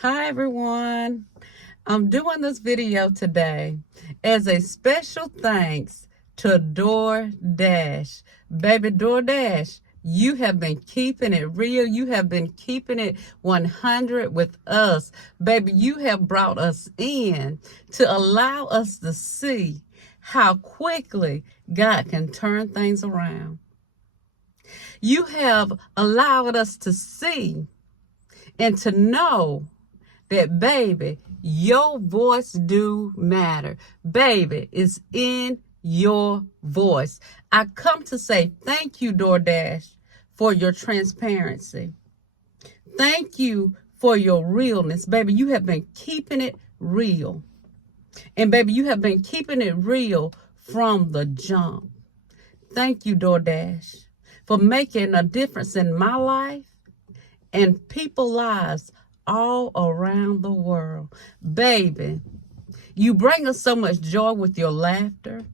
Hi everyone. I'm doing this video today as a special thanks to DoorDash. Baby DoorDash, you have been keeping it real. You have been keeping it 100 with us. Baby, you have brought us in to allow us to see how quickly God can turn things around. You have allowed us to see and to know that, baby, your voice do matter. Baby, it's in your voice. I come to say thank you, DoorDash, for your transparency. Thank you for your realness. Baby, you have been keeping it real. And baby, you have been keeping it real from the jump. Thank you, DoorDash, for making a difference in my life and people's lives all around the world. Baby, you bring us so much joy with your laughter,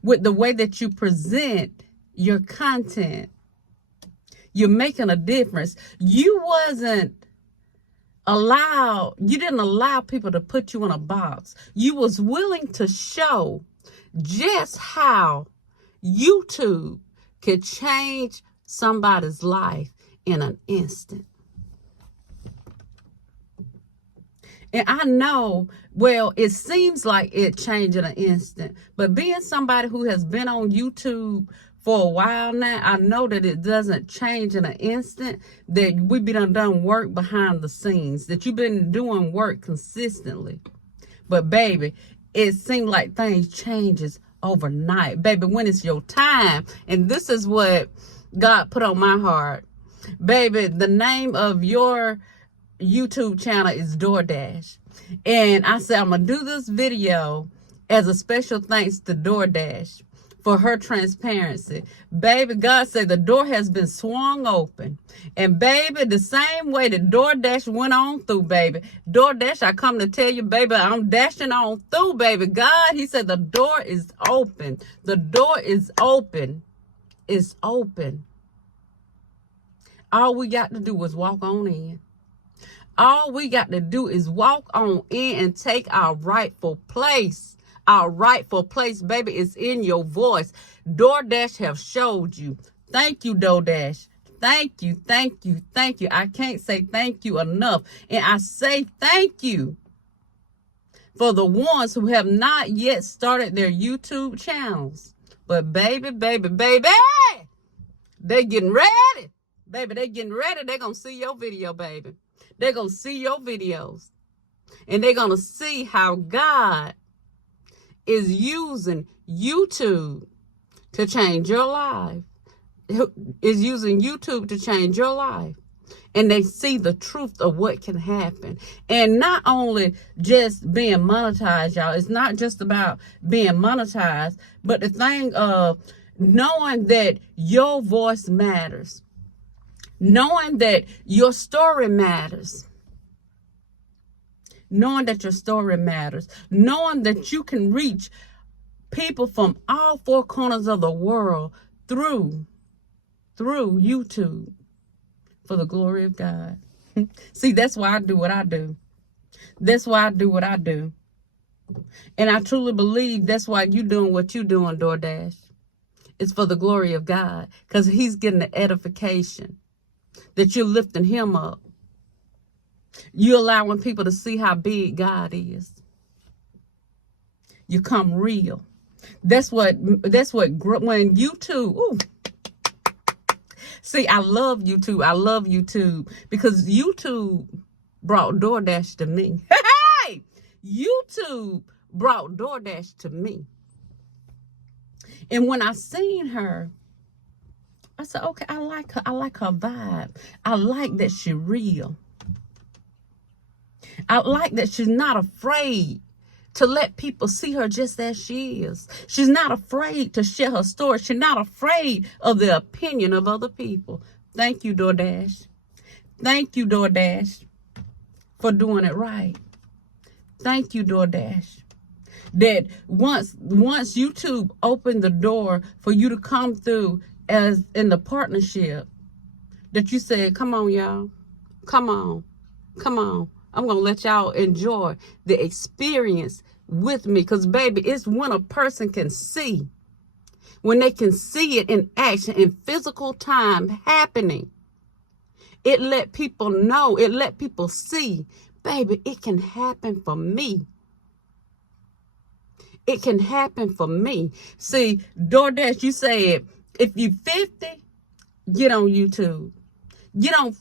with the way that you present your content. You're making a difference. You didn't allow people to put you in a box. You was willing to show just how YouTube could change somebody's life in an instant. And I know, well, it seems like it changed in an instant, but being somebody who has been on YouTube for a while now, I know that it doesn't change in an instant, that we've been done work behind the scenes, that you've been doing work consistently. But baby, it seems like things changes overnight. Baby, when it's your time, and this is what God put on my heart. Baby, the name of your YouTube channel is DoorDash. And I said, I'm going to do this video as a special thanks to DoorDash for her transparency. Baby, God said the door has been swung open. And baby, the same way that DoorDash went on through, baby. DoorDash, I come to tell you, baby, I'm dashing on through, baby. God, he said the door is open. The door is open. It's open. All we got to do is walk on in. All we got to do is walk on in and take our rightful place. Our rightful place, baby, is in your voice. DoorDash have showed you. Thank you, DoorDash. Thank you, thank you, thank you. I can't say thank you enough. And I say thank you for the ones who have not yet started their YouTube channels. But baby, they getting ready. Baby, they getting ready. They're going to see your video, baby. They're going to see your videos. And they're going to see how God is using YouTube to change your life. Is using YouTube to change your life. And they see the truth of what can happen. And not only just being monetized, y'all. It's not just about being monetized. But the thing of knowing that your voice matters. Knowing that your story matters. Knowing that your story matters. Knowing that you can reach people from all four corners of the world through YouTube for the glory of God. See, that's why I do what I do. That's why I do what I do. And I truly believe that's why you doing what you doing, DoorDash. It's for the glory of God. Because he's getting the edification. That you're lifting him up. You're allowing people to see how big God is. You come real. That's what when YouTube, ooh. See, I love YouTube. I love YouTube because YouTube brought DoorDash to me. Hey! YouTube brought DoorDash to me. And when I seen her, I said, okay, I like her. I like her vibe. I like that she's real. I like that she's not afraid to let people see her just as she is. She's not afraid to share her story. She's not afraid of the opinion of other people. Thank you, DoorDash. Thank you, DoorDash, for doing it right. Thank you, DoorDash. That once YouTube opened the door for you to come through as in the partnership, that you said, come on, y'all. Come on. Come on. I'm going to let y'all enjoy the experience with me. Because, baby, it's when a person can see. When they can see it in action, in physical time happening. It let people know. It let people see. Baby, it can happen for me. It can happen for me. See, DoorDash, you said, if you 50, get on YouTube. Get on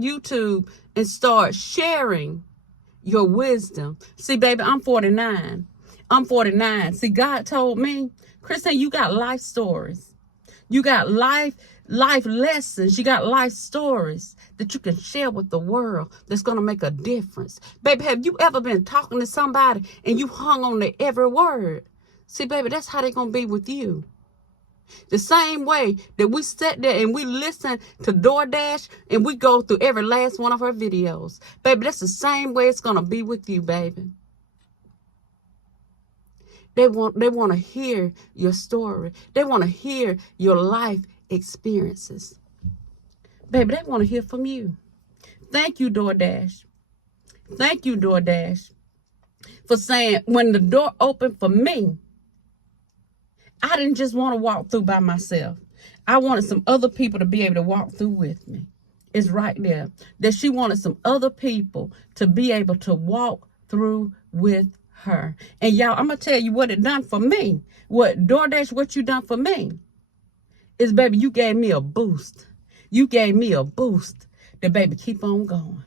YouTube and start sharing your wisdom. See, baby, I'm 49. I'm 49. See, God told me, Christine, you got life stories. You got life lessons. You got life stories that you can share with the world that's going to make a difference. Baby, have you ever been talking to somebody and you hung on to every word? See, baby, that's how they're going to be with you. The same way that we sat there and we listen to DoorDash and we go through every last one of her videos. Baby, that's the same way it's going to be with you, baby. They want to hear your story. They want to hear your life experiences. Baby, they want to hear from you. Thank you, DoorDash. Thank you, DoorDash, for saying when the door opened for me, I didn't just want to walk through by myself. I wanted some other people to be able to walk through with me. It's right there. That she wanted some other people to be able to walk through with her. And y'all, I'm going to tell you what it done for me. What DoorDash, what you done for me is, baby, you gave me a boost. You gave me a boost. The baby, keep on going.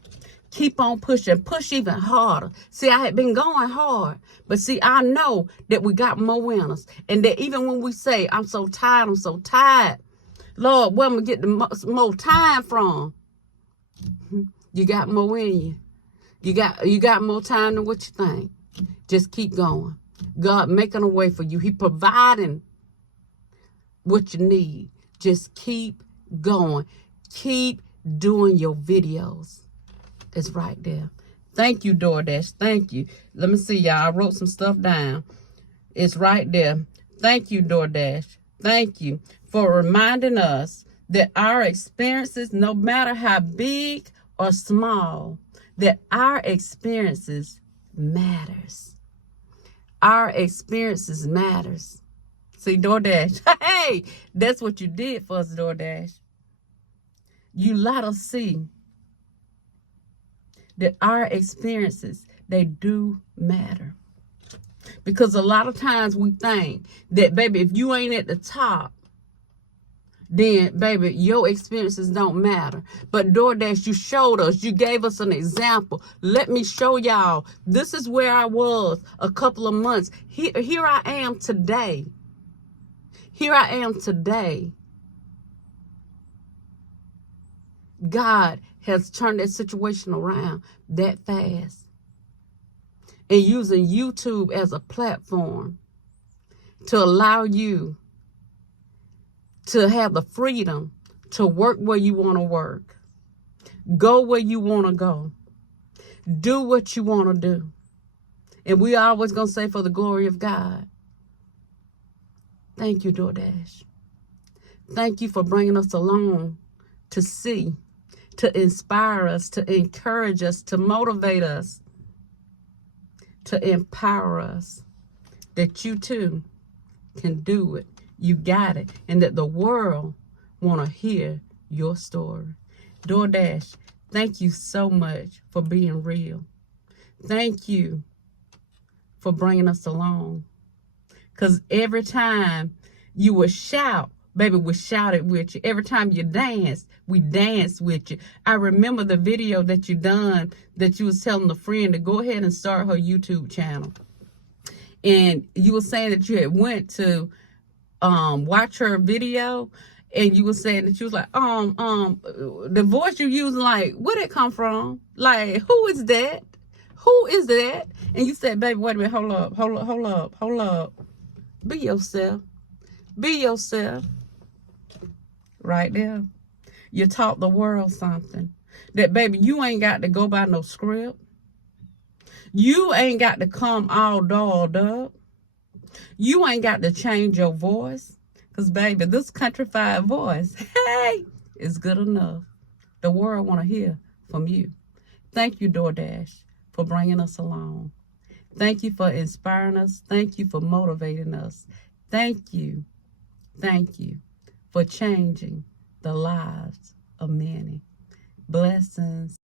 Keep on pushing. Push even harder. See, I had been going hard. But see, I know that we got more winners. And that even when we say, I'm so tired, Lord, where am I going to get the more time from? You got more in you. You got more time than what you think. Just keep going. God making a way for you. He providing what you need. Just keep going. Keep doing your videos. It's right there. Thank you, DoorDash. Thank you. Let me see, y'all. I wrote some stuff down. It's right there. Thank you, DoorDash. Thank you for reminding us that our experiences, no matter how big or small, that our experiences matters. Our experiences matters. See, DoorDash. Hey, that's what you did for us, DoorDash. You let us see that our experiences, they do matter. Because a lot of times we think that, baby, if you ain't at the top, then, baby, your experiences don't matter. But DoorDash, you showed us. You gave us an example. Let me show y'all. This is where I was a couple of months. Here I am today. Here I am today. God has turned that situation around that fast. And using YouTube as a platform to allow you to have the freedom to work where you want to work. Go where you want to go. Do what you want to do. And we always going to say, for the glory of God. Thank you, DoorDash. Thank you for bringing us along to see, to inspire us, to encourage us, to motivate us, to empower us, that you too can do it. You got it. And that the world want to hear your story. DoorDash, thank you so much for being real. Thank you for bringing us along. Because every time you would shout, baby, we shouted with you. Every time you danced, we danced with you. I remember the video that you done that you was telling a friend to go ahead and start her YouTube channel. And you were saying that you had went to watch her video, and you were saying that you was like, the voice you using, like, where'd it come from? Like, who is that? Who is that? And you said, baby, wait a minute, hold up. Be yourself. Be yourself. Right there. You taught the world something. That, baby, you ain't got to go by no script. You ain't got to come all dolled up. You ain't got to change your voice. Because, baby, this countrified voice, hey, is good enough. The world want to hear from you. Thank you, DoorDash, for bringing us along. Thank you for inspiring us. Thank you for motivating us. Thank you for changing the lives of many. Blessings.